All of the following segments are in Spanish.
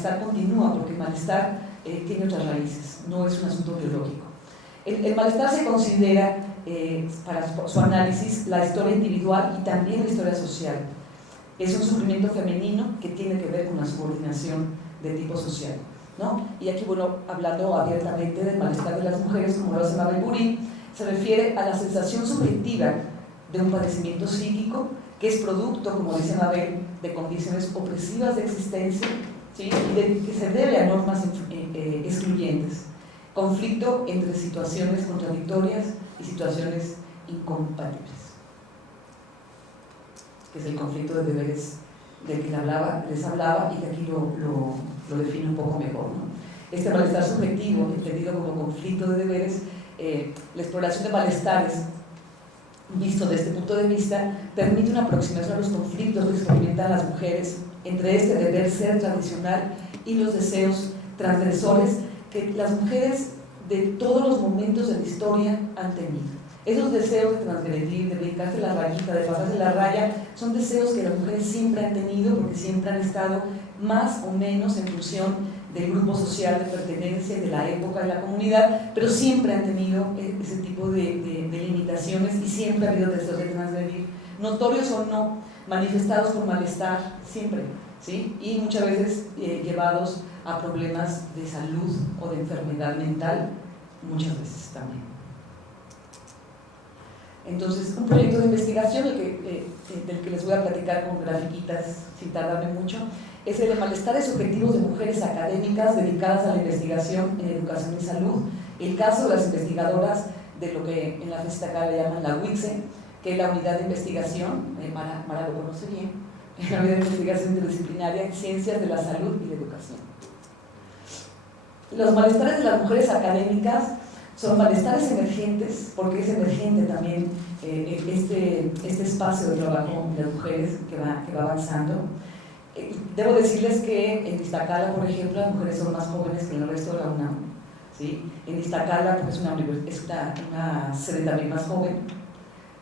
malestar continúa, porque el malestar tiene otras raíces, no es un asunto biológico. El malestar se considera, para su análisis, la historia individual y también la historia social. Es un sufrimiento femenino que tiene que ver con la subordinación de tipo social, ¿no? Y aquí, bueno, hablando abiertamente del malestar de las mujeres, como lo hace Mabel Burí, se refiere a la sensación subjetiva de un padecimiento psíquico que es producto, como dice Mabel, de condiciones opresivas de existencia, ¿sí? Y que se debe a normas excluyentes, conflicto entre situaciones contradictorias y situaciones incompatibles, que es el conflicto de deberes del que les hablaba y que aquí lo define un poco mejor, ¿no? Este malestar subjetivo, entendido como conflicto de deberes, la exploración de malestares visto desde este punto de vista, permite una aproximación a los conflictos que experimentan las mujeres entre este deber ser tradicional y los deseos transgresores que las mujeres de todos los momentos de la historia han tenido. Esos deseos de transgredir, de brincarse la rayita, de pasarse la raya, son deseos que las mujeres siempre han tenido porque siempre han estado más o menos en función del grupo social de pertenencia, de la época, de la comunidad, pero siempre han tenido ese tipo de limitaciones y siempre ha habido deseos de transgredir, notorios o no, manifestados por malestar, siempre, ¿sí? Y muchas veces llevados a problemas de salud o de enfermedad mental, muchas veces también. Entonces, un proyecto de investigación del que les voy a platicar con grafiquitas sin tardarme mucho, es el de malestares subjetivos de mujeres académicas dedicadas a la investigación en educación y salud. El caso de las investigadoras de lo que en la FESTA acá le llaman la UICSE, que es la unidad de investigación, Mara lo conoce bien, es la unidad de investigación interdisciplinaria en ciencias de la salud y la educación. Los malestares de las mujeres académicas son malestares emergentes, porque es emergente también este espacio de trabajo de las mujeres que va avanzando. Debo decirles que en Iztacala, por ejemplo, las mujeres son más jóvenes que en el resto de la UNAM, ¿sí? En Iztacala pues, es una sede también más joven.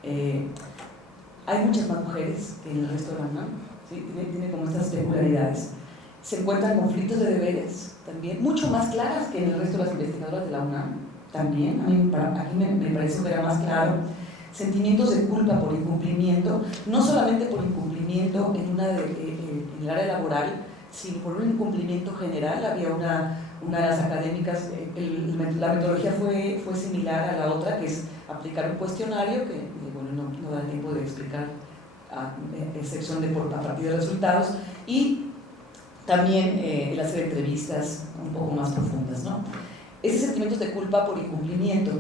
Hay muchas más mujeres que en el resto de la UNAM, ¿sí? Tiene como estas peculiaridades. Se encuentran conflictos de deberes también, mucho más claras que en el resto de las investigadoras de la UNAM. También, aquí me parece que era más claro, sentimientos de culpa por incumplimiento, no solamente por incumplimiento en el área laboral, sino por un incumplimiento general. Había una de las académicas, la metodología fue similar a la otra, que es aplicar un cuestionario, que bueno, no da tiempo de explicar a excepción de a partir de resultados, y también el hacer entrevistas un poco más profundas, ¿no? Esos sentimientos de culpa por incumplimiento,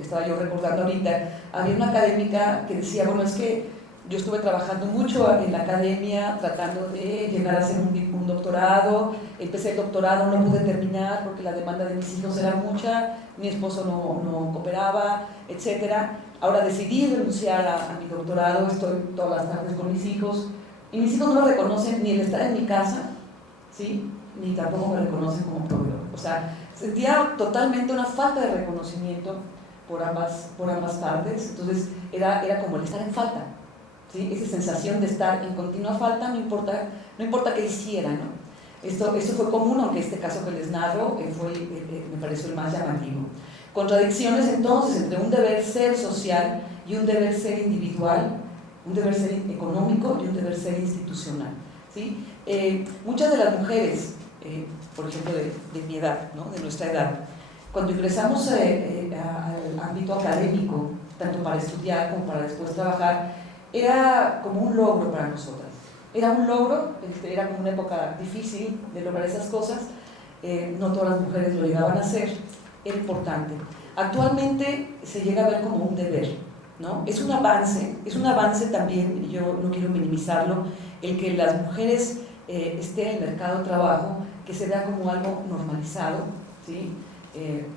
estaba yo recordando ahorita, había una académica que decía, bueno, es que yo estuve trabajando mucho en la academia tratando de llegar a hacer un doctorado, empecé el doctorado, no pude terminar porque la demanda de mis hijos era mucha, mi esposo no cooperaba, etc. Ahora decidí renunciar a mi doctorado, estoy todas las tardes con mis hijos, y mis hijos no me reconocen ni el estar en mi casa, ¿sí? Ni tampoco me reconocen como proveedor. O sea, sentía totalmente una falta de reconocimiento por ambas partes. Entonces era como el estar en falta, ¿sí? Esa sensación de estar en continua falta, no importa qué hiciera, ¿no? Esto fue común, aunque este caso que les narro me pareció el más llamativo. Contradicciones entonces entre un deber ser social y un deber ser individual, un deber ser económico y un deber ser institucional, ¿sí? Muchas de las mujeres, por ejemplo de mi edad, ¿no? De nuestra edad, cuando ingresamos al ámbito académico, tanto para estudiar como para después trabajar, era como un logro para nosotras. Era un logro, era como una época difícil de lograr esas cosas, no todas las mujeres lo llegaban a hacer, era importante. Actualmente se llega a ver como un deber, ¿no? Es un avance también, y yo no quiero minimizarlo, el que las mujeres estén en el mercado de trabajo, que se vea como algo normalizado, ¿sí?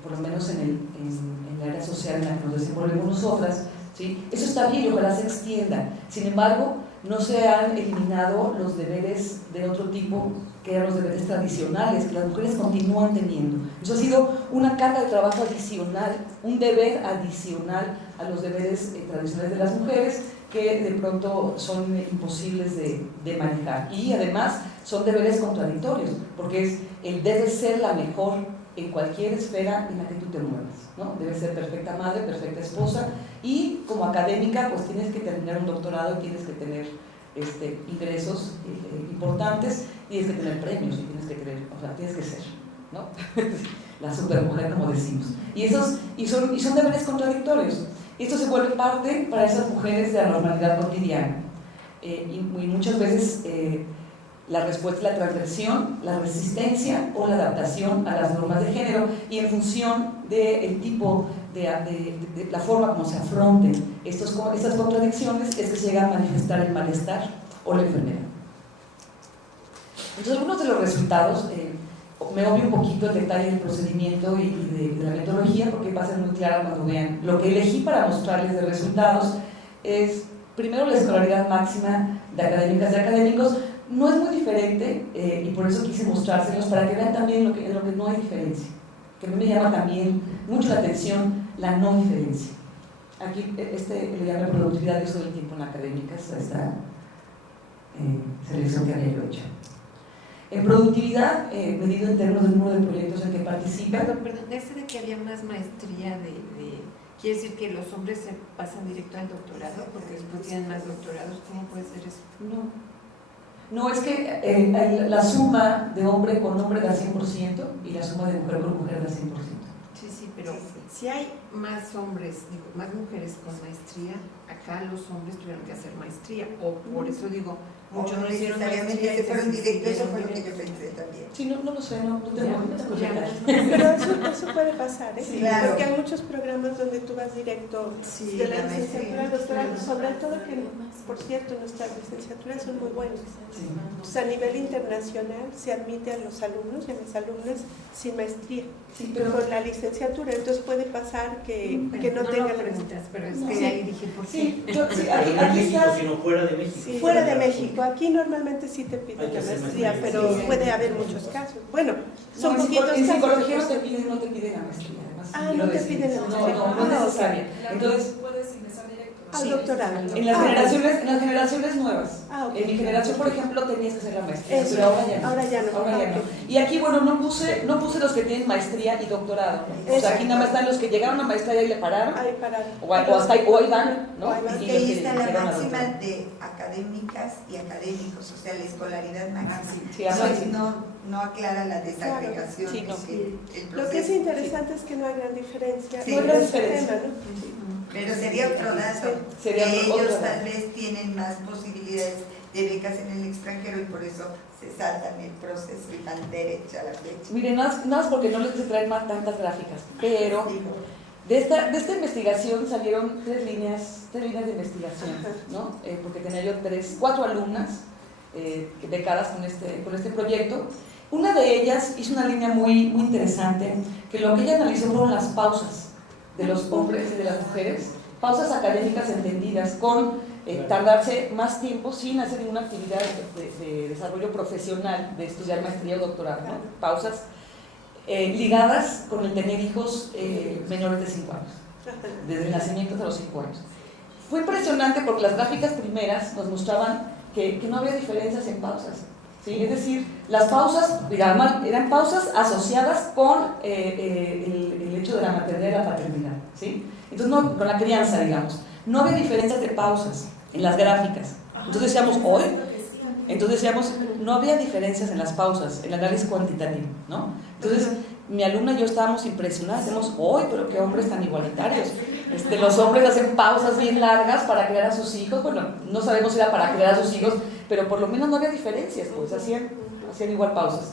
Por lo menos en el área social en la que nos desenvolvemos nosotras, ¿sí? Eso está bien y ojalá se extienda. Sin embargo, no se han eliminado los deberes de otro tipo, que eran los deberes tradicionales, que las mujeres continúan teniendo. Eso ha sido una carga de trabajo adicional, un deber adicional a los deberes tradicionales de las mujeres, que de pronto son imposibles de manejar. Y además son deberes contradictorios, porque es el debe ser la mejor en cualquier esfera en la que tú te muevas, ¿no? Debes ser perfecta madre, perfecta esposa, y como académica pues tienes que terminar un doctorado y tienes que tener ingresos importantes, tienes que tener premios y tienes que tener, o sea, tienes que ser, ¿no? La supermujer, como decimos. Y son deberes contradictorios. Esto se vuelve parte para esas mujeres de la normalidad cotidiana. Y muchas veces la respuesta es la transgresión, la resistencia o la adaptación a las normas de género, y en función del tipo de la forma como se afronten estas contradicciones es que se llega a manifestar el malestar o la enfermedad. Entonces, algunos de los resultados, me obvio un poquito el detalle del procedimiento y de la metodología, porque va a ser muy clara cuando vean. Lo que elegí para mostrarles de resultados es, primero, la escolaridad máxima de académicas y académicos. No es muy diferente, y por eso quise mostrárselos, para que vean también en lo que no hay diferencia, que a mí me llama también mucho la atención la no diferencia. Aquí le llama productividad de uso del tiempo en académicas, a esta selección que había yo hecho. En productividad, medido en términos del número de proyectos en que participan. Perdón, ese de que había más maestría quiere decir que los hombres se pasan directo al doctorado porque después tienen más doctorados. ¿Cómo puede ser eso? No, es que la suma de hombre con hombre da 100% y la suma de mujer con mujer da 100%. Sí, pero si hay más hombres, más mujeres con maestría, acá los hombres tuvieron que hacer maestría, o por eso digo, muchos no hicieron maestría. Se fueron directo, eso fue lo que yo pensé también. Sí, no lo sé, no tengo. Pero eso puede pasar, ¿eh? Sí, claro. Porque hay muchos programas donde tú vas directo de la licenciatura al doctorado, sobre todo que, por cierto, nuestras licenciaturas son muy buenas. Sí. Pues a nivel internacional se admite a los alumnos y a las alumnas sin maestría, Sí, pero con la licenciatura. Entonces puede pasar que no tengan la preguntas, pero es que sí. ahí dije, ¿por qué? Sí, aquí está. Sino fuera de México. Sí, fuera de México. Aquí normalmente sí te piden la maestría, pero puede haber muchos casos. Bueno, son poquitos casos. En psicología no te piden la maestría, además. No te piden la maestría. No es necesaria. Entonces, puedes ingresar directo al doctorado. En las generaciones nuevas. Okay. En mi generación, por ejemplo, tenías que hacer la maestría, Eso, pero ahora ya no. Ahora ya no. Y aquí, bueno, no puse los que tienen maestría y doctorado, ¿no? O sea, aquí nada más están los que llegaron a maestría y le pararon. Ahí pararon. O ahí van, ¿no? Y ahí está la máxima de académicas y académicos, o sea, la escolaridad máxima. Sí, no aclara la desagregación. Sí, no. Lo que es interesante es que no hay gran diferencia. Sí, no hay no gran hay diferencia. Pero sería otro dato, Sería que otro ellos dato. tal vez tienen más posibilidades de becas en el extranjero y por eso se saltan el proceso y van derecho a la flecha. Miren, nada más porque no les quise traer más tantas gráficas, pero de esta investigación salieron tres líneas de investigación, ¿no? Porque tenía yo 4 alumnas becadas con este proyecto. Una de ellas hizo una línea muy interesante, que lo que ella analizó fueron las pausas de los hombres y de las mujeres, pausas académicas entendidas con tardarse más tiempo sin hacer ninguna actividad de desarrollo profesional, de estudiar maestría o doctorado, ¿no? Pausas ligadas con el tener hijos menores de 5 años, desde el nacimiento hasta los 5 años. Fue impresionante porque las gráficas primeras nos mostraban que no había diferencias en pausas, ¿sí? Es decir, las pausas eran pausas asociadas con el hecho de la maternidad y la paternidad, ¿sí? Entonces, con la crianza, digamos. No había diferencias de pausas en las gráficas. Entonces decíamos, no había diferencias en las pausas, en el análisis cuantitativo, ¿no? Entonces, mi alumna y yo estábamos impresionadas, decíamos, pero qué hombres tan igualitarios. Los hombres hacen pausas bien largas para crear a sus hijos. Bueno, no sabemos si era para crear a sus hijos, pero por lo menos no había diferencias, pues hacían igual pausas.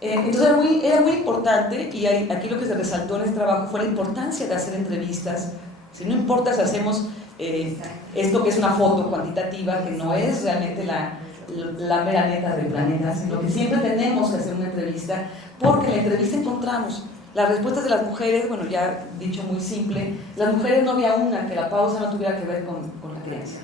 Entonces era muy importante, y aquí lo que se resaltó en este trabajo fue la importancia de hacer entrevistas. Si no importa si hacemos esto que es una foto cuantitativa, que no es realmente la mera neta del planeta, sino que siempre tenemos que hacer una entrevista, porque en la entrevista encontramos las respuestas de las mujeres. Bueno, ya dicho muy simple, las mujeres no había una que la pausa no tuviera que ver con la crianza,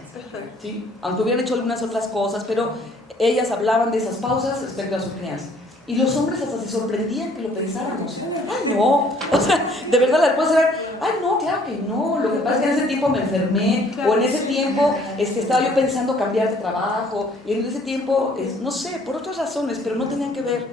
¿sí? Aunque hubieran hecho algunas otras cosas, pero ellas hablaban de esas pausas respecto a su crianza. Y los hombres hasta se sorprendían que lo pensáramos. ¡Ay, no! O sea, de verdad la respuesta era, ¡ay, no, claro que no! Lo que pasa es que en ese tiempo me enfermé, o en ese tiempo estaba yo pensando cambiar de trabajo, y en ese tiempo, no sé, por otras razones, pero no tenían que ver